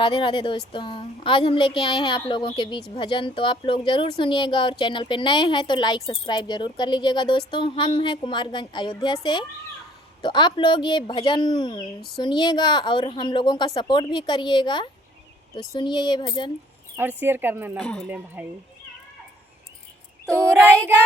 राधे राधे दोस्तों। आज हम लेके आए हैं आप लोगों के बीच भजन, तो आप लोग ज़रूर सुनिएगा और चैनल पे नए हैं तो लाइक सब्सक्राइब ज़रूर कर लीजिएगा दोस्तों। हम हैं कुमारगंज अयोध्या से, तो आप लोग ये भजन सुनिएगा और हम लोगों का सपोर्ट भी करिएगा। तो सुनिए ये भजन और शेयर करना ना भूलें भाई। तू रह गया